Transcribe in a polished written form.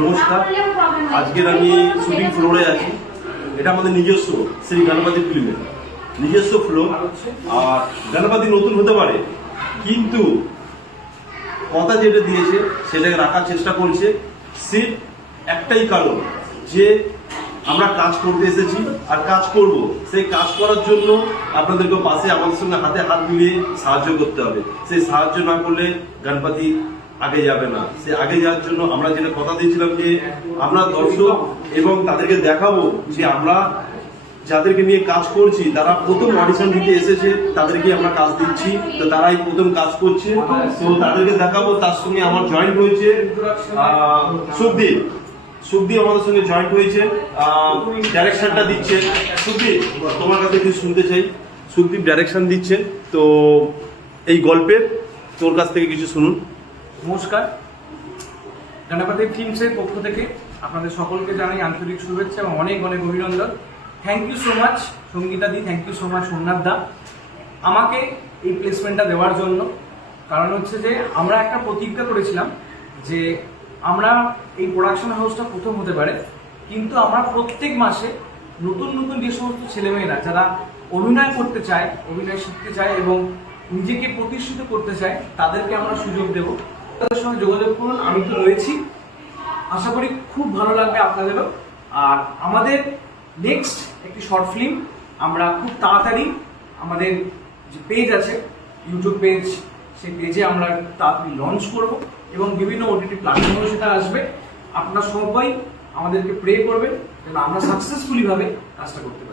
নমস্কার, আজকের আমি শুটিং ফ্লোরে আছি। এটা আমাদের নিজস্ব শ্রী গণপতি ফিল্মের নিজস্ব ফ্লোর। আর গণপতি নতুন হতে পারে, কিন্তু কথা যেটা দিয়েছে সেটাকে রাখার চেষ্টা করছে। সিট একটাই কারণ যে আমরা কাজ করতে এসেছি আর কাজ করব। সেই কাজ করার জন্য আপনাদেরকে পাশে আমাদের সঙ্গে হাতে হাত মিলিয়ে সাহায্য করতে হবে। সেই সাহায্য না করলে গণপতি আগে যাবে না। সে আগে যাওয়ার জন্য আমরা যেটা কথা দিয়েছিলাম যে আমরা দর্শক এবং তাদেরকে দেখাবো যে আমরা যাদেরকে নিয়ে কাজ করছি তারা প্রথম অডিশন দিতে এসেছে, তাদেরকে আমরা কাজ দিচ্ছি। তো তারাই প্রথম কাজ করছে, তো তাদেরকে দেখাবো। তার সঙ্গে আমার জয়েন্ট হয়েছে সুখদীপ আমাদের সঙ্গে জয়েন্ট হয়েছে, ডাইরেকশনটা দিচ্ছে সুখদীপ। তোমার কাছে কিছু শুনতে চাই। সুখদীপ ডাইরেকশন দিচ্ছে, তো এই গল্পের তোর কাছ থেকে কিছু শুনুন। নমস্কার, গণপতি ফিল্মসের পক্ষ থেকে আপনাদের সকলকে জানাই আন্তরিক শুভেচ্ছা এবং অনেক অনেক অভিনন্দন। Thank you so much Sangeeta di, thank you so much Somnath da আমাকে এই প্লেসমেন্টটা দেওয়ার জন্য। কারণ হচ্ছে যে আমরা একটা প্রতিজ্ঞা করেছিলাম যে আমরা এই প্রোডাকশন হাউসটা প্রথম হতে পারে, কিন্তু আমরা প্রত্যেক মাসে নতুন নতুন যে সমস্ত ছেলেমেয়েরা যারা অভিনয় করতে চায়, অভিনয় শিখতে চায় এবং নিজেকে প্রতিষ্ঠিত করতে চায়, তাদেরকে আমরা সুযোগ দেব। তাদের সঙ্গে যোগাযোগ করুন, আমি তো রয়েছি। আশা করি খুব ভালো লাগবে আপনাদেরও। আর আমাদের নেক্সট একটি শর্ট ফিল্ম আমরা খুব তাড়াতাড়ি আমাদের যে পেজ আছে, ইউটিউব পেজ, সেই পেজে আমরা তাড়াতাড়ি লঞ্চ করব এবং বিভিন্ন ওটিটি প্ল্যাটফর্মে সেটা আসবে। আপনারা সবাই আমাদেরকে প্রে করবেন যেন আমরা সাকসেসফুলি ভাবে কাজটা করতে পারি।